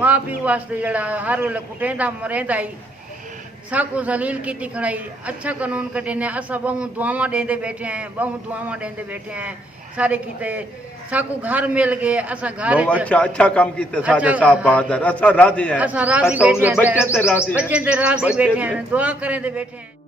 माँ प्यू वास्ते जड़ा हर वेले कुटेंदा मरेंदा ही साकू जलील की खड़ाई अच्छा कानून कटे ने असा बहु दुआवां देंदे बैठे हैं बहु दुआवां देंदे बैठे हैं सारे कीते साकू घर मिल गए असा घर अच्छा काम कीते साडे साहब बहादुर असा राजी हैं असा राजी बैठे हैं बच्चे ते राजी बैठे हैं दुआ करें दे बैठे हैं।